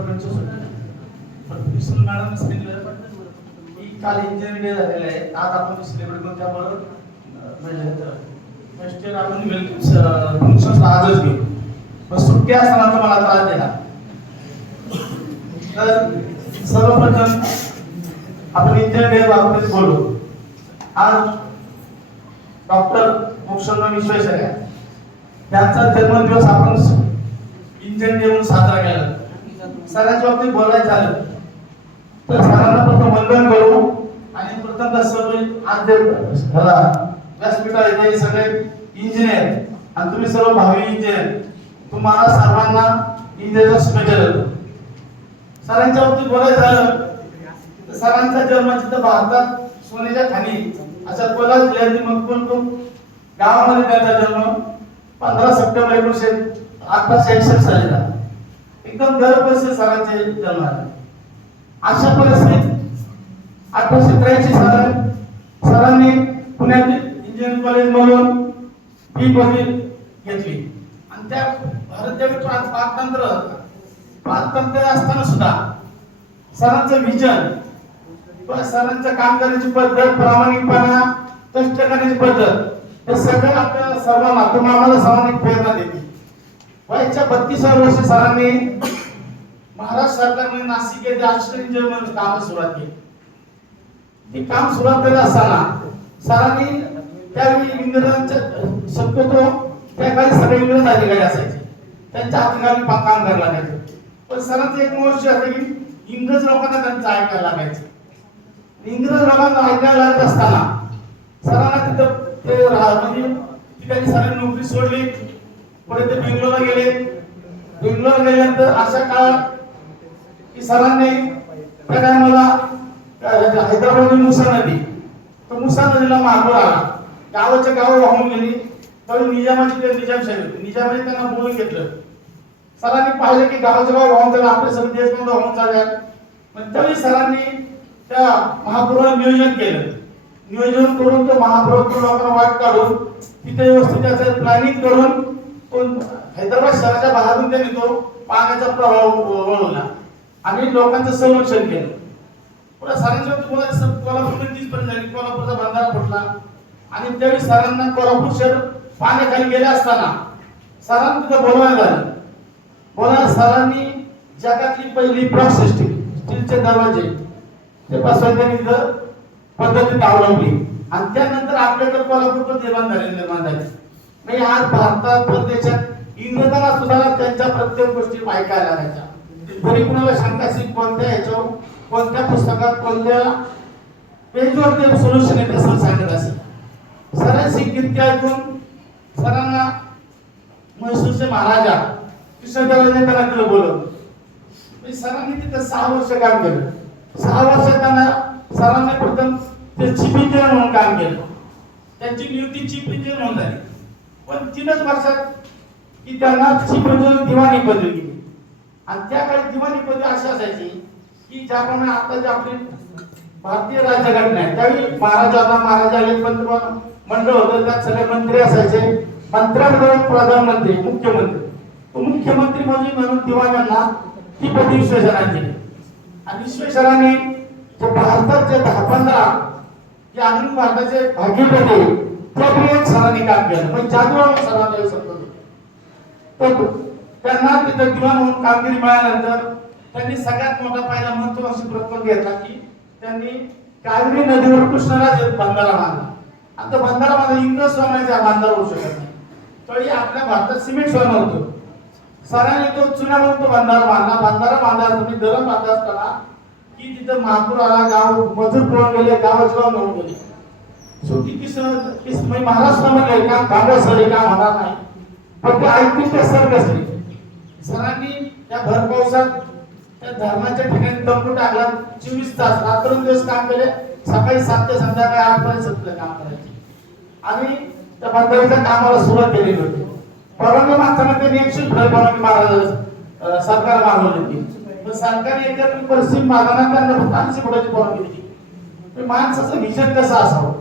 सरपंच होते. पण principal madam सांगितलं की काल इंजिनिअरिंग डे झालेला आहे, आज आपण सेलिब्रेट करू, त्यामुळे म्हणजे फर्स्ट इयर आपण फंक्शन आजच घेऊ. मग सुट्टी असताना तो मला त्रास दिला. तर सर्वप्रथम आपण इंजिनिअरिंग डे बाबतीत बोलू. आज डॉक्टर मोक्षदा विश्वेश्वरय्या त्यांचा जन्मदिवस आपण इंजिनिअरिंग डे म्हणून साजरा केला. सरांच्या बाबतीत बोलायचं झालं तर सरांना प्रथम वंदन करू आणि प्रथम सर्व आज व्यासपीठावर येथे सगळे इंजिनियर आणि तुम्ही सर्व भावी इंजिनियर, तुम्हाला सर्वांना इंजिनिअरचा शुभेच्छा देतो. सरांच्या बाबतीत बोलायचं झालं तर सरांचा जन्म जिथं भारतात सोन्याच्या खाणी अशा कोल्हापूर जिल्ह्यातील मकबूलपूर गावामध्ये त्यांचा जन्म 15 सप्टेंबर 1861 साली झाला. एकदम गर्भ परिस्थितीत सरांचे जन्म झाले. अशा परिस्थितीत 1883 साली सरांनी पुण्यातील इंजिनिअरिंग कॉलेज मधून बी पदवी घेतली आणि त्या भारतीय पारतंत्र्य असताना सुद्धा सरांचं विजन, सरांचं काम करण्याची पद्धत, प्रामाणिकपणा, कष्ट करण्याची पद्धत हे सगळं आपल्याला सर्वांना तुम्हाला सर्वांनी प्रेरणा देते. वयाच्या 32व्या वर्षी सरांनी महाराष्ट्र सरकारने नाशिक येथे असिस्टंट इंजिनियर म्हणून काम सुरुवात केली. ते काम सुरुवात करत असताना सरांनी त्यावेळी इंग्रजांच्या शक्यतो त्या काळी सगळे इंग्रज अधिकारी असायचे, त्यांच्या हाताखाली काम करायला लागायचं. पण सरांचं एक वर्ष असं की इंग्रज लोकांना त्यांचं ऐकायला लागायचं. इंग्रज लोकांना ऐकायला लागत असताना सरांना तिथं ते म्हणजे ठिकाणी सरांनी नोकरी सोडली. पुढे ते बेंगलोरला गेले. बेंगलोर गेल्यानंतर अशा काळात की सरांनी त्या टायमाला हैदराबाद मुसा नदी, तो मुसा नदीला महापूर आला, गावाच्या गाव वाहून गेली. त्यावेळी निजामाची ते निजामशाही होती, निजामाने त्यांना बोलून घेतलं. सरांनी पाहिलं की गावाच्या गाव वाहून चाललं, आपले सगळे देश बंद वाहून चालले. पण त्यावेळी सरांनी त्या महापुराला नियोजन केलं. नियोजन करून तो महापुरातून लोकांना वाट काढून तिथे व्यवस्थित त्याचं प्लॅनिंग करून हैदराबाद शहराच्या बाहेरून त्यांनी तो पाण्याचा प्रवाह वळवला आणि लोकांचं संरक्षण केलं. पुढे सरांच्या कोल्हापूर 30 पर्यंत झाली. कोल्हापूरचा बंधारा फुटला आणि त्यावेळी सरांना कोल्हापूर शहर पाण्याखाली गेले असताना सरांना तिथं बोलवायला झालं. सरांनी जगातली पहिली ब्रॉड स्टीलचे दरवाजे ते बसवायच्या पद्धतीत अवलंबली आणि त्यानंतर आपल्याकडे कोल्हापूर निर्माण झाले. म्हणजे आज भारतात प्रदेशात इंग्रजांना सुद्धा त्यांच्या प्रत्येक गोष्टी ऐकायला लागायच्या. जरी कुणाला शंका असेल कोणत्या ह्याच्यावर, कोणत्या पुस्तकात, कोणत्या पेजवर ते सोल्युशन आहे तसं सांगत असेल. सरांची कीर्ती ऐकून सरांना म्हैसूरचे महाराजा कृष्णदेवराय त्यांना तिला बोलवलं. सरांनी तिथे 6 वर्ष काम केलं. 6 वर्षात त्यांना सरांनी प्रथम ते चीफ इंजिनियर म्हणून काम केलं. त्यांची नियुक्ती चीफ इंजिनियर म्हणून झाली. पण 3च वर्षात की त्यांना चीफ इंजिनियर दिवाणी पदवी दिली. आणि त्या काळी दिवाणी पदवी अशी असायची की ज्याप्रमाणे आता जी आपली भारतीय राज्यघटना आहे त्यावेळी महाराजा आले, मंडळ होतं, त्यात सगळे मंत्री असायचे. मंत्र्यांमध्ये प्रधानमंत्री, मुख्यमंत्री, तो मुख्यमंत्री म्हणून दिवाणांना ती पदवी विश्वेश्वरांनी दिली. आणि विश्वेश्वरांनी भारतात जे 10-15 जे आधुनिक भारताचे भागीदारी त्यापैकी सरांनी काम केलं. म्हणजे जादूराव सरांना तर त्यांना तिथं दिवाण म्हणून कामगिरी मिळाल्यानंतर त्यांनी सगळ्यात मोठा पहिला महत्त्वाचा प्रकल्प घेतला की त्यांनी कावेरी नदीवर कृष्णराज बंधारा बांधला. आता बंधारा बांधला इंग्रज स्वामीचा बंधारा होऊ शकत नाही. तरी आपल्या भारतात सिमेंट स्वामी होतो. सरांनी तो चुन्यावरून तो बंधारा बांधला. तुम्ही धरण बांधला असताना की तिथं महापूर आला, गाव मजूर पळून गेले, गावाचे गाव नऊ गेले. शेवटी किस महाराष्ट्रामध्ये काम काँग्रेस काम होणार नाही. पण ते ऐकून ते सर कसले. सरांनी त्या भर पावसात त्या धरणाच्या ठिकाणी तंबू टाकला. 24 तास रात्रंदिवस काम केले. सकाळी 7 ते संध्याकाळी 8 पर्यंत काम करायचे आणि त्या बंधाऱ्याच्या कामाला सुरुवात केली होती. परवानगी मागताना त्यांनी 100 परवानगी सरकार मागवली होती. पण सरकारने एकत्र परिस्थिती मागताना त्यांना फक्त 80 फुटाची परवानगी दिली. माणसाचं विजन कसं असावं.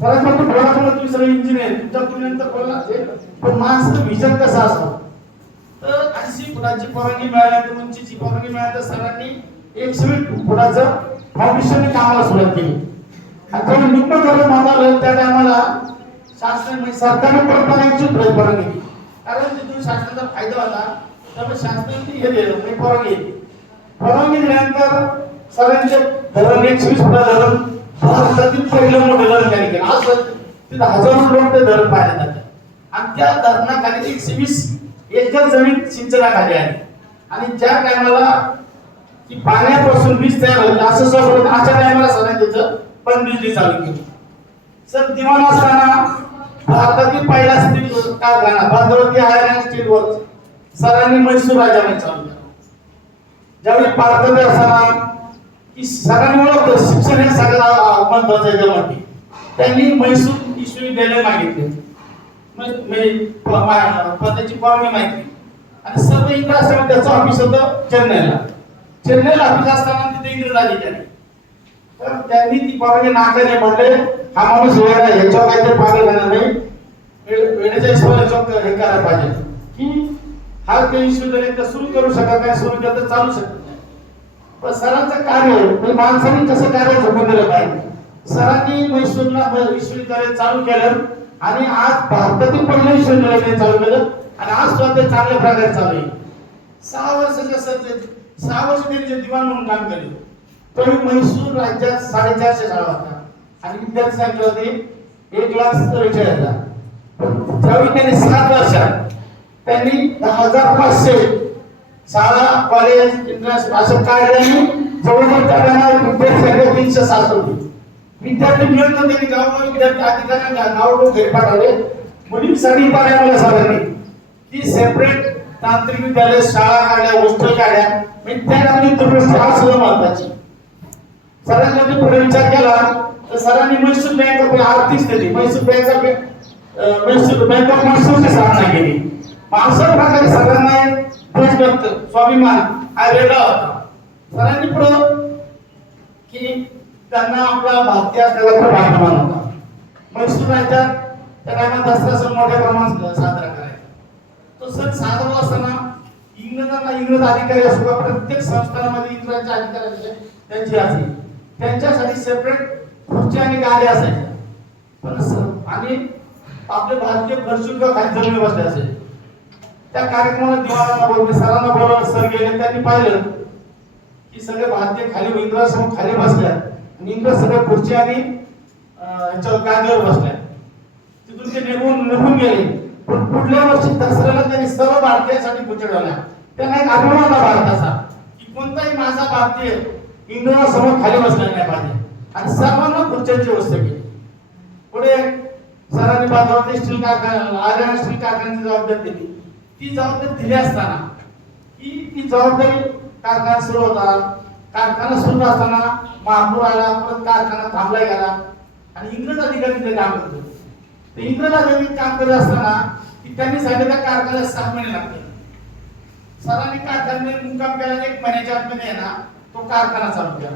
सरांनी तुम्ही सगळे इंजिनियर तुमच्या तुलनेनंतर बोलला असेल, पण माणसाचं विजन कसं असावं. तर 80 फुटाची परवानगी मिळाल्यानंतर उंचीची परवानगी मिळाल्यानंतर सरांनी 120 फुटाचं फाउंडेशन कामाला सुरुवात केली. आणि जेव्हा निम्म धरण बांधलं त्या टायमाला शासनाने सरकारने परवानगी परवानगी दिली. कारण तिथून शासनाचा फायदा होता त्यामुळे शासनाने हे दिलं परवानगी दिल्यानंतर सरांचे धरण 120 फुटा धरण भारतातील पहिलं मोठं धरण त्यांनी केलं. आज तिथे हजारो लोक ते धरण पाहायला जातात आणि त्या धरणाखाली 120 एकर जमीन सिंचनाखाली आहे. आणि ज्या टायमाला की पाण्यापासून वीज तयार होईल असं सगळं अशा टायमाला सरांनी त्याचं पनबिजली चालू केली. सर दिवाण असताना भारतातील पहिला स्टील कारखाना भद्रावती आयर्न स्टील वर्क्स सरांनी म्हैसूर राज्यामध्ये चालू केला. ज्यावेळी भारतात असताना की सरांनी ओळखलं शिक्षण हे सगळ्यात महत्वाचं आहे त्यामध्ये त्यांनी म्हैसूर विश्वविद्यालय मागितले. त्याची परवानगी माहिती आणि सर्व इंग्रज त्याचं ऑफिस होतं चेन्नईला ऑफिस असताना तिथे इंग्रज आली तर त्यांनी ती परवानगी नाकारली. म्हणले हा माणूस वेगळा याच्यावर काहीतरी पागल झाला नाही वेळेच्या हिशोबाने हे करायला पाहिजे की हा ते विश्वविद्यालय सुरू करू शकत नाही सुरू केलं तर चालू शकत नाही. पण सरांचं कार्य माणसांनी कसं कार्य झोपून दिलं पाहिजे. सरांनी म्हैसूरला विश्वविद्यालय चालू केलं आणि आज भारतातील पहिलं विश्वविद्यालय चालू केलं आणि आज सुद्धा ते चांगल्या प्रकारे चालू आहे. 6 वर्षाच्या सर 6 वर्ष त्यांनी दिवाण म्हणून काम केलं. तरी म्हैसूर राज्यात 450 शाळा होत्या आणि विद्यार्थी संख्या होती 1,44,000. ज्यावेळी त्यांनी 7 वर्षात त्यांनी 10,500 शाळा कॉलेज इंटरनॅशनल असं काढल्याने जवळजवळ त्यांना विद्यार्थी संख्या 360 होती. विद्यार्थी मिळून त्यांनी गावोगावी विद्यार्थी अधिकाऱ्यांना गावोगाव घरी पाठवले. मुलींसाठी मला सरांनी की सेपरेट तांत्रिक विद्यालय शाळा काढल्या हॉस्टेल काढल्या त्यामध्ये दुरुस्ती हा सुद्धा महत्वाची. सरांनी पुढे विचार केला तर सरांनी म्हैसूर बँक आर्थिक स्थिती म्हैसूर बँक ऑफ म्हैसूरची स्थापना केली. अशा प्रकारे सरांना देशभक्त स्वाभिमान हा वेगळा होता. सरांनी पुढं की त्यांना आपला भारतीय असलेला खूप अभिमान होता. म्हैसूर राज्यात त्या टायमात दसरा सण मोठ्या प्रमाणात साजरा करायचा. तो सण साजरा असताना इंग्रज अधिकारी असो किंवा प्रत्येक संस्थानामध्ये इंग्रजांचे अधिकारी असायचे त्यांची असेल त्यांच्यासाठी सेपरेट खुर्ची आणि गाड्या असायच्या. पण आणि आपले भारतीय भरशुल्क खाली जमीन बसले असायचे. त्या कार्यक्रमाला दिवाणांना बोलले सरांना बोलवलं. सर गेले त्यांनी पाहिलं की सगळे भारतीय खाली इंग्रज समोर खाली बसल्या आणि इंग्रज सगळे खुर्ची आणि गादीवर बसल्या. तिथून ते निघून गेले. पण पुढल्या वर्षी दसऱ्याला त्यांनी सर्व भारतीयांसाठी खुर्च्या ठेवल्या. त्यांना एक अभिमान होता भारताचा की कोणताही माझा भारतीय इंग्रजांसमोर खाली बसला नाही पाहिजे आणि सर्वांना खुर्च्यांची व्यवस्था केली. पुढे सरांनी भद्रावती स्टील कारखाना आर्यन स्टील कारखान्याची जबाबदारी दिली. ती जबाबदारी दिली असताना ती जबाबदारी कारखाना सुरू होता. कारखाना सुरू असताना महापूर आला परत कारखाना थांबला गेला आणि इंग्रज अधिकारी ते काम करत होते. ते इंग्रज अधिकारी काम करत असताना त्यांनी सांगितलं कारखान्याला 6 महिने लागतात. सरांनी कारखान्याने मुक्काम केला 1 महिन्याच्या आतमध्ये आहे ना तो कारखाना चालू केला.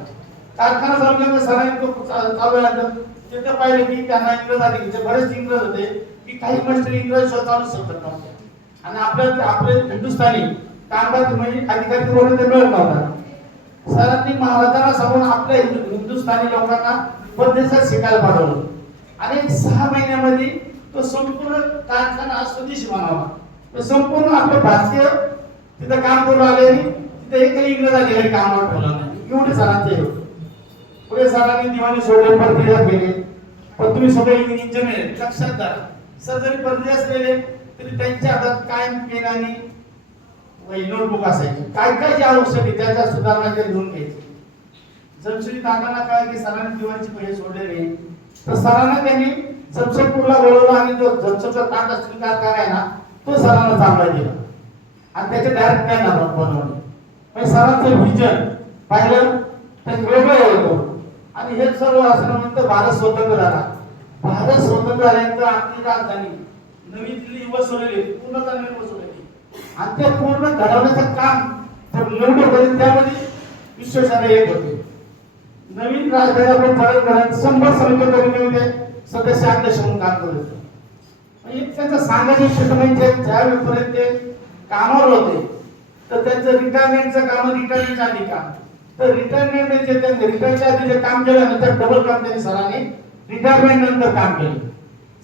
कारखाना चालू केला सरांनी तो चालू झाल्यानंतर तिथे पाहिले की त्यांना इंग्रज अधिकारी बरेच इंग्रज होते की काही गोष्टी इंग्रज चालू शकत नव्हते आणि आपले हिंदुस्थानी कामगार म्हणजे अधिकारी बोलून ते मिळत नव्हता. सरांनी महाराजांना सांगून आपल्या हिंदुस्थानी लोकांना परदेशात शिकायला पाठवलं आणि 6 महिन्यामध्ये तो संपूर्ण कारखाना स्वदेशी बनवला. तो संपूर्ण आपले भारतीय तिथे काम करू आले तिथे एकही इंग्रज अधिकारी कामावर ठेवला नाही. एवढे सरांचे होते. पुढे सरांनी दिवाणी सोडले परदेशात गेले. पण तुम्ही सगळे इंजिनियर लक्षात धरा सर जरी परदेशात गेले तरी त्यांच्या हातात कायम पेन आणि नोटबुक असायची. काय काय जे आवश्यक आहे त्याच्या सुधारणा ते लिहून घ्यायचे. जमशेदी तात्यांना कळलं की सरांनी दिवाणचे पैसे सोडलेले तर सरांना त्यांनी जमशेदपूरला बोलवलं आणि जो जमशेदचा ताट असतील कारखाना आहे ना तो सरांना चांगला दिला आणि त्याचे डायरेक्ट त्यांना बनवले. म्हणजे सरांचं विजन पाहिलं ते वेगळं होतं आणि हे सर्व असल्यानंतर भारत स्वतंत्र झाला. भारत स्वतंत्र झाल्यानंतर आपली राजधानी नवी दिल्ली वसवलेली पूर्णतः नवीन वसवलेली आणि ते पूर्ण घडवण्याचं काम निवडून त्यामध्ये विश्वेश्वर एक होते. नवीन राजधानी आपण ठरवण्यात 100 समितीमध्ये सदस्य अध्यक्ष म्हणून काम करत होते. म्हणजे त्यांचं सांगायचं क्षेत्र म्हणजे ज्या वेळेपर्यंत कामावर होते तर त्यांचं रिटायरमेंटचं काम रिटायरमेंटच्या आधी काम, तर रिटायरमेंट जे त्यांनी रिटायरच्या आधी जे काम केलं ना तर डबल काम त्यांनी सरांनी रिटायरमेंट नंतर काम केलं.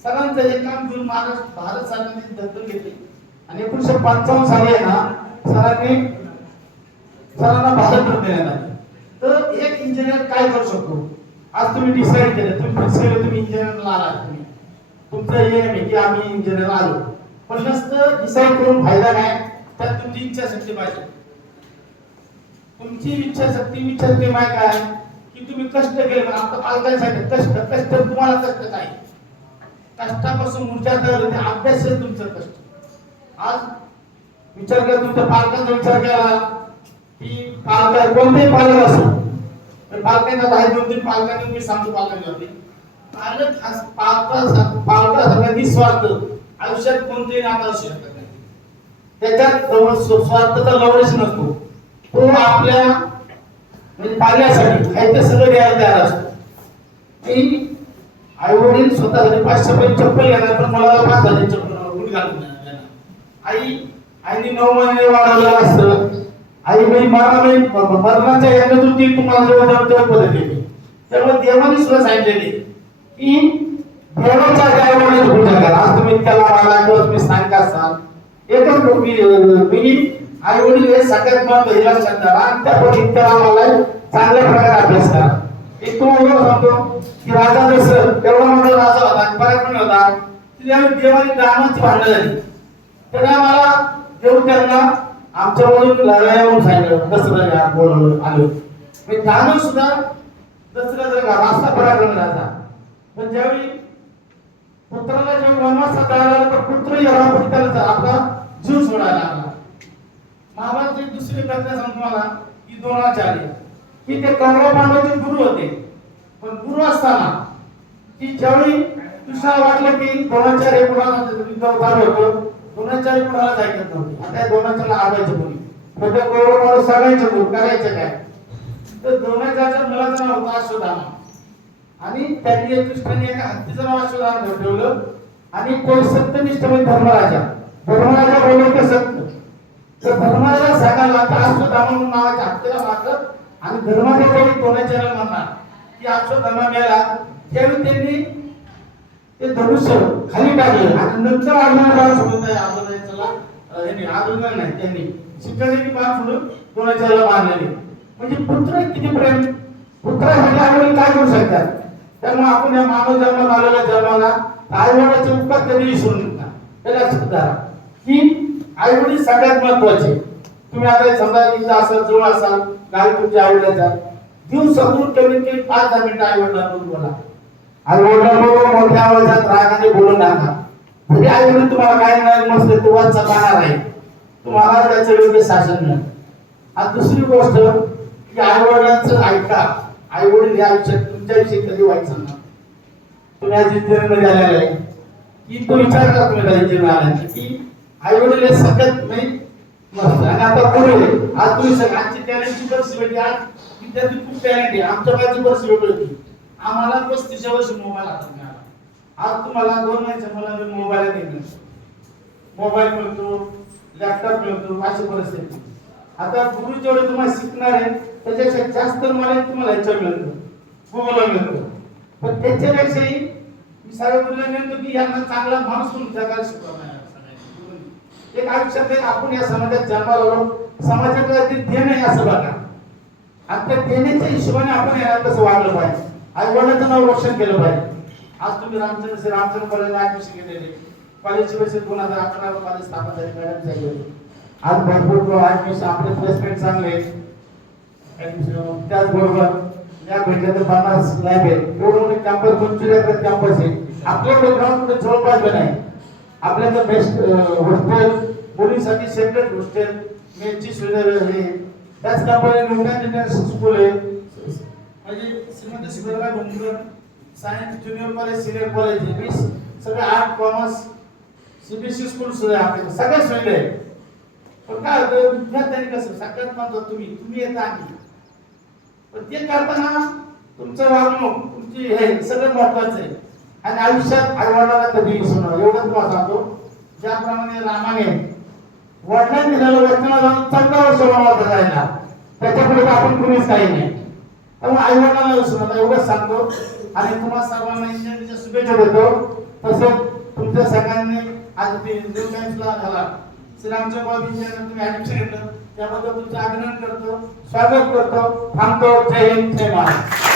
सरांचं हे काम घेऊन महाराष्ट्र भारत सरकारने दत्तक घेतली आणि 1955 साली आहे ना सरांना भारत रत्न देण्यात आले. तर एक इंजिनियर काय करू शकतो, आज तुम्ही डिसाईड केलं, तुम्ही फिक्स केलं, तुम्ही इंजिनिअरला आला, तुम्ही तुमचं हे आहे की आम्ही इंजिनिअरला आलो, पण नसतं डिसाईड करून फायदा काय, त्यात तुमची इच्छाशक्ती पाहिजे. तुमची इच्छाशक्ती माहिती काय की तुम्ही कष्ट केले. आता पालकांसाठी कष्ट तुम्हाला कष्ट काय, कष्टापासून ऊर्जा तयार होते, अभ्यास आहे तुमचं कष्ट. आज विचार केला, तुमच्या पालकांचा विचार केला की पालक कोणतेही पालक असो, पालकांना 10-2-3 पालकांनी मी सांगतो पालकांवरती, पालकासारखा निस्वार्थ आयुष्यात कोणतेही नातं असू शकत नाही. त्याच्यात स्वार्थाचा लवरेश नसतो. तो आपल्या म्हणजे पाल्यासाठी काही ते सगळं द्यायला तयार असतो. आई वडील स्वतःसाठी 500 रुपये चप्पल घेणार, पण मला 5,000 चप्पल कुठे घालून देणार. आईने 9 महिने वाढवलेलं असतं. आई बाई मरणाच्या याच्यातून ती तुम्हाला जेव्हा पद्धत येते. त्यामुळे देवाने सुद्धा सांगितलेले की देवाच्या आई वडिलांची पूजा करा. आज तुम्ही त्याला मला किंवा तुम्ही सांगता असाल एकच मी आई वडील हे सगळ्यात महत्त्व हे लक्षात धरा आणि त्यामुळे त्याला मला चांगल्या प्रकारे अभ्यास करा. एक तुम्हाला सांगतो की राजा दशरथ एवढा मोठा राजा होता, पराक्रमी होता, त्यावेळी देवाने दानाची भांडण झाली. त्याला मला देव त्यांना आमच्यावरून लढाया म्हणून सांगितलं, दसरा बोलवलं आलो. मी दानव सुद्धा दसऱ्याचा रास्ता पराक्रमी राजा. पण ज्यावेळी पुत्राला जेव्हा वनवासात जायला तर पुत्र यरापती त्याला आपला जीव सोडायला लागला. महाभारताची दुसरी घटना सांगतो मला की द्रोणाचार्य की ते कौरव पांडवाचे गुरु होते. पण गुरु असताना की ज्यावेळी तुषार वाटलं की द्रोणाचार्य कुणाला चालू होतं, द्रोणाचार्य कुणाला ऐकत नव्हते. आता द्रोणाचार्य आवायचं कोणी म्हणजे कौरव पांडव सगळ्यांचे गुरु करायचं काय, तर द्रोणाचार्याच्या मुलाचं नाव होतं अश्वत्थामा आणि त्यांनी कृष्णाने एका हत्तीचं नाव अश्वत्थामा ठेवलं आणि तो सत्यनिष्ठ म्हणजे धर्मराजा बोलवलं ते सत्य. तर धर्मराजा सांगायला आता अश्वत्थामा म्हणून नावाच्या हत्तीला मारलं आणि धर्मराजा द्रोणाचार्याला म्हणणार की अश्वत्थामा मेला. त्यावेळी त्यांनी ते धनुष्य खाली टाकलं आणि नंतर अर्जुनाला सोडून अर्जुना नाही त्यांनी शिकारीने बाण सोडून द्रोणाचार्याला मारलेले. म्हणजे पुत्र किती प्रेम, पुत्रासाठी आई काय करू शकतात. त्यामुळे आपण या मानव जन्माला आलेल्या जन्माला आई वडिलांचे उपकार कधी विसरू नका. त्याला सुद्धा की आई वडील सगळ्यात महत्वाचे. तुम्ही आता समजा इथं असाल, जवळ असाल, गावी तुमच्या आई वडिलांचा दिवसातून कमीत कमी 5-10 मिनिटं आई वडिलांबरोबर बोला. आई वडिलांबरोबर मोठ्या आवाजात रागाने बोलू नका. म्हणजे आई वडील तुम्हाला काय नाही मस्त तुम्हाला चपाणार आहे, तुम्हाला त्याचं योग्य शासन मिळेल. आणि दुसरी गोष्ट की आई वडिलांचं ऐका. आई वडील या आयुष्यात तुमच्याविषयी कधी वाईट सांगणार. तुम्ही आज इंजिनिअरमध्ये आलेला आहे की तो विचार करा तुम्ही त्या इंजिनिअर आला की आई वडील हे सगळ्यात नाही मस्त. आणि आता पुढे आज तुम्ही सगळ्यांची टॅलेंटची परिस्थिती, आज विद्यार्थी खूप टॅलेंट आहे. आमच्या बाजूची परिस्थिती होती, आम्हाला 35 वर्ष मोबाईल हातात मिळाला. आज तुम्हाला 2 महिन्याच्या मुलांना मोबाईल देणे, मोबाईल मिळतो, लॅपटॉप मिळतो, अशी परिस्थिती. आता गुरु जेवढे तुम्हाला शिकणार आहे त्याच्यापेक्षा जास्त नॉलेज तुम्हाला ह्याच्यावर मिळतं, गुगलवर मिळतं. पण त्याच्यापेक्षाही मी सर्व गुरुला म्हणतो की यांना चांगला माणूस म्हणून जगायला शिकवणार. एक आयुष्यात आपण या समाजात जन्माला आलो, समाजाला ते देणं आहे असं बघा. आणि त्या देण्याच्या हिशोबाने आपण याला तसं वागलं पाहिजे. आई वडिलांचं नाव रोशन केलं पाहिजे. आज तुम्ही रामचंद्र कॉलेजला ऍडमिशन घेतलेले, कॉलेजची वर्ष 2011 कॉलेज स्थापन झाले, मॅडम झाले. आज भरपूर ऍडमिशन आपले प्लेसमेंट चांगले. त्याचबरोबर या भेटल्या तर 50 लॅब आहे, एवढं मोठे कॅम्पस 25 कॅम्पस आहे. आपल्याकडे ग्राउंड जवळपास नाही. आपल्याकडे बेस्ट हॉस्टेल, मुलींसाठी सेपरेट हॉस्टेल, मेसची सुविधा आहे. त्याच कंपनी इंटरनॅशनल स्कूल आहे, म्हणजे Shrimant Shivray Bhumkar science junior college, senior college आहे. सगळे आर्ट, कॉमर्स, सीबीएसई स्कूल सुद्धा आपल्याकडे सगळ्या सुविधा आहे. पण काय होतं विद्यार्थ्यांनी कसं सगळ्यात महत्त्वाचं तुम्ही येता आधी, पण ते करताना तुमचं वागणूक, तुमची हे सगळं महत्त्वाचं आहे. आणि आयुष्यात आई वडिलांना कधी विसरू नका. एवढं तुम्हाला सांगतो, ज्याप्रमाणे रामाने वडिलांनी दिलेलं वचनाला जाऊन 14 वर्ष वनवासात जायला, त्याच्यापुढे आपण कुणीच काही नाही. त्यामुळे आई वडिलांना विसरू नका एवढंच सांगतो. आणि तुम्हा सर्वांना इंजिनिअरिंगच्या शुभेच्छा देतो. तसेच तुमच्या सगळ्यांनी आज न्यू टाइम्सला झाला श्रीरामचे बाबा इंजिनिअर तुम्ही ऍडमिशन घेतलं त्याबद्दल तुमचं अभिनंदन करतो, स्वागत करतो, थांबतो. जय हिंद, जय महाराष्ट्र.